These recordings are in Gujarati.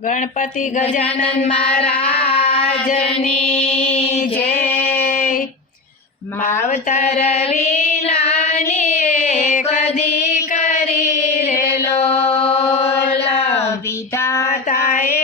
ગણપતિ ગજાનન મહારાજની જય. માવતર વિનાની કદી કરી રેલો વિધાતાએ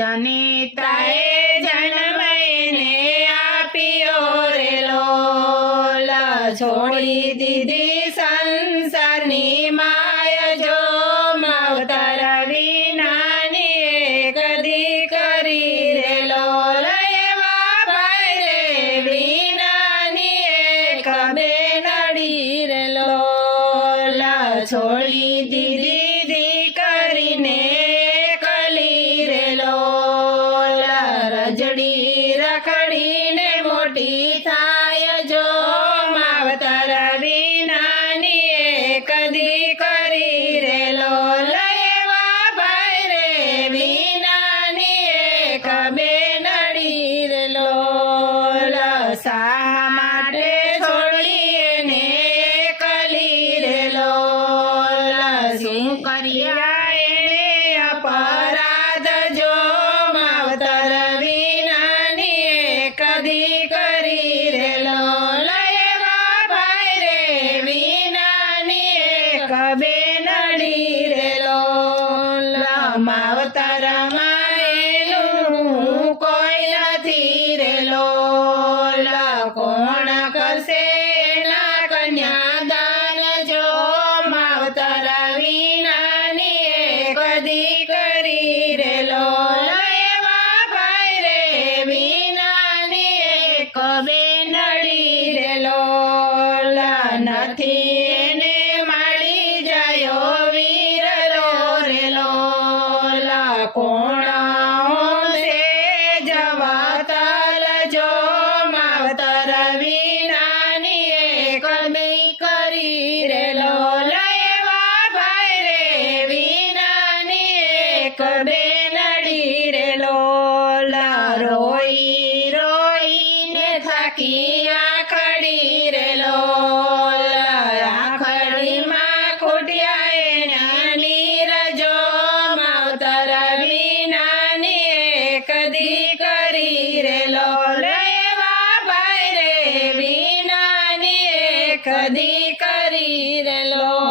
જનિતાએ જન્મને આપ્યો રેલો છોડી દીધી મોટી થાય જો માવતર વિનાની કદી કરી રેલો લેવા ભાઈ રે. કબે નડી શા માટે નથી એને માડી જાયો વીરલો રેલો. કોણ છે જવાતલ જો માવતર વિનાની કબે કરી રેલો. લેવા ભાઈ રે વિનાની કબે નડી રેલો. રોઈ કદી કરી લો